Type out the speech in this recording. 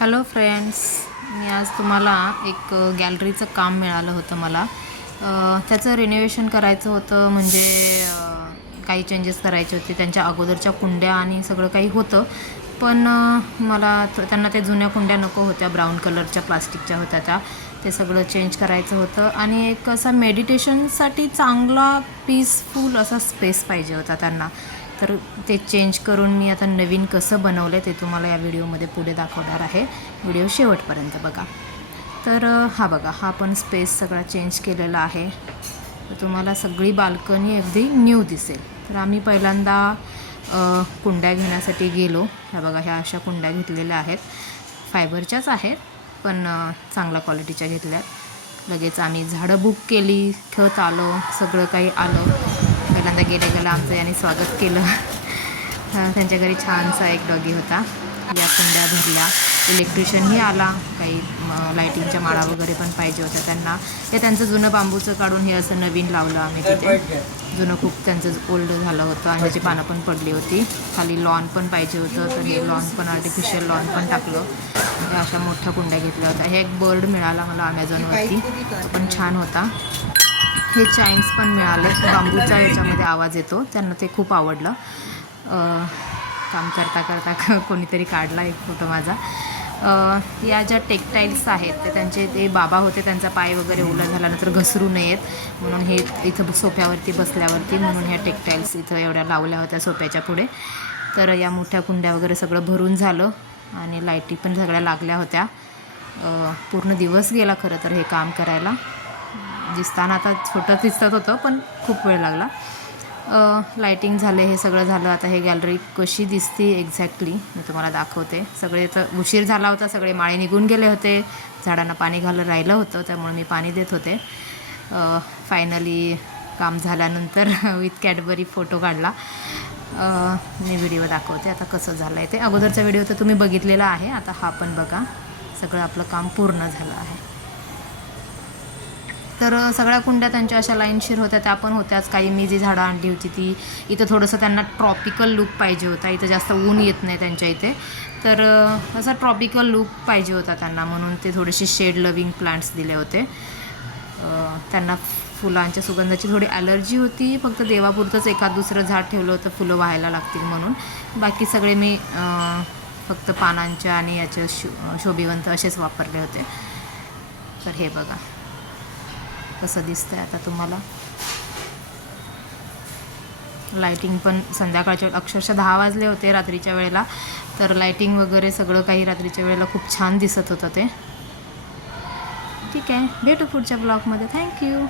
Hello friends, मी आज तुम्हाला एक गॅलरीचं काम मिळालं होतं मला. त्याचं रिनोव्हेशन करायचं होतं, म्हणजे काही चेंजेस करायचे होते. त्यांच्या अगोदरच्या कुंड्या आणि सगळं काही होतं, पण मला त्यांना त्या जुन्या कुंड्या नको होत्या, ब्राऊन कलरच्या प्लास्टिकच्या होत्या त्या. ते सगळं चेंज करायचं होतं आणि एक असा मेडिटेशनसाठी चांगला पीसफुल असा स्पेस पाहिजे होता त्यांना. तर ते चेंज करून मी आता नवीन कसं बनवलं आहे ते तुम्हाला या व्हिडिओमध्ये पुढे दाखवणार आहे. व्हिडिओ शेवटपर्यंत बघा. तर हा बघा, हा पण स्पेस सगळा चेंज केलेला आहे. तर तुम्हाला सगळी बाल्कनी अगदी न्यू दिसेल. तर आम्ही पहिल्यांदा कुंड्या घेण्यासाठी गेलो. ह्या बघा, ह्या अशा कुंड्या घेतलेल्या आहेत. फायबरच्याच आहेत, पण चांगल्या क्वालिटीच्या घेतल्यात. लगेच आम्ही झाडं बुक केली, खत आलं, सगळं काही आलं. पहिल्यांदा गेल्या आमचं याने स्वागत केलं. त्यांच्या घरी छानसा एक डॉगी होता. या कुंड्या भरल्या. इलेक्ट्रिशियनही आला. काही लाईटिंगच्या माळा वगैरे पण पाहिजे होत्या त्यांना. हे त्यांचं जुनं बांबूचं काढून हे असं नवीन लावलं आम्ही तिथे. जुनं खूप त्यांचं ओल्ड झालं होतं आणि त्याची पानं पण पडली होती. खाली लॉन पण पाहिजे होतं, तर हे लॉन पण आर्टिफिशियल लॉन पण टाकलं. अशा मोठ्या कुंड्या घेतल्या होत्या. हे एक बर्ड मिळाला मला अमेझॉनवरती, तो पण छान होता. हे चाईम्स पण मिळाले. बांबूचा याच्यामध्ये आवाज येतो, त्यांना ते खूप आवडलं. काम करता करता कोणीतरी काढला एक फोटो माझा. या ज्या टेक्टाईल्स आहेत ते त्यांचे ते बाबा होते, त्यांचा पाय वगैरे ओला झाल्यानंतर घसरू नयेत म्हणून हे इथं सोफ्यावरती बसल्यावरती, म्हणून ह्या टेक्टाईल्स इथं एवढ्या लावल्या होत्या सोफ्याच्या पुढे. तर या मोठ्या कुंड्या वगैरे सगळं भरून झालं आणि लाईटी पण सगळ्या लागल्या होत्या. पूर्ण दिवस गेला खरं तर हे काम करायला. दिसताना आता छोटं दिसत होतं, पण खूप वेळ लागला. लाईटिंग झाले, हे सगळं झालं. आता हे गॅलरी कशी दिसते एक्झॅक्टली मी तुम्हाला दाखवते. सगळे तर उशीर झाला होता, सगळे माळे निघून गेले होते. झाडांना पाणी घालून राहिलं होतं, त्यामुळे मी पाणी देत होते. फायनली काम झाल्यानंतर विथ कॅडबरी फोटो काढला. मी व्हिडिओ दाखवते आता कसं झालं आहे ते. अगोदरचा व्हिडिओ तर तुम्ही बघितलेला आहे. आता हा पण बघा. सगळं आपलं काम पूर्ण झालं आहे. तर सगळ्या कुंड्या त्यांच्या अशा लाईनशीर होत्या, त्या पण होत्याच. काही मी जी झाडं आणली होती ती इथं थोडंसं त्यांना ट्रॉपिकल लूक पाहिजे होता. इथं जास्त ऊन येत नाही त्यांच्या इथे, तर असा ट्रॉपिकल लूक पाहिजे होता त्यांना, म्हणून ते थोडेसे शेड लविंग प्लांट्स दिले होते. त्यांना फुलांच्या सुगंधाची थोडी ॲलर्जी होती. फक्त देवापुरतंच एखाद दुसरं झाड ठेवलं होतं फुलं व्हायला लागतील म्हणून. बाकी सगळे मी फक्त पानांच्या आणि याचे शोभिवंत असेच वापरले होते. तर हे बघा कसं दिसतंय आता तुम्हाला. लाईटिंग पण संध्याकाळच्या अक्षरशः 10 वाजले होते रात्रीच्या वेळेला, तर लाईटिंग वगैरे सगळं काही रात्रीच्या वेळेला खूप छान दिसत होतं ते. ठीक आहे, भेटू पुढच्या ब्लॉगमध्ये. थँक्यू.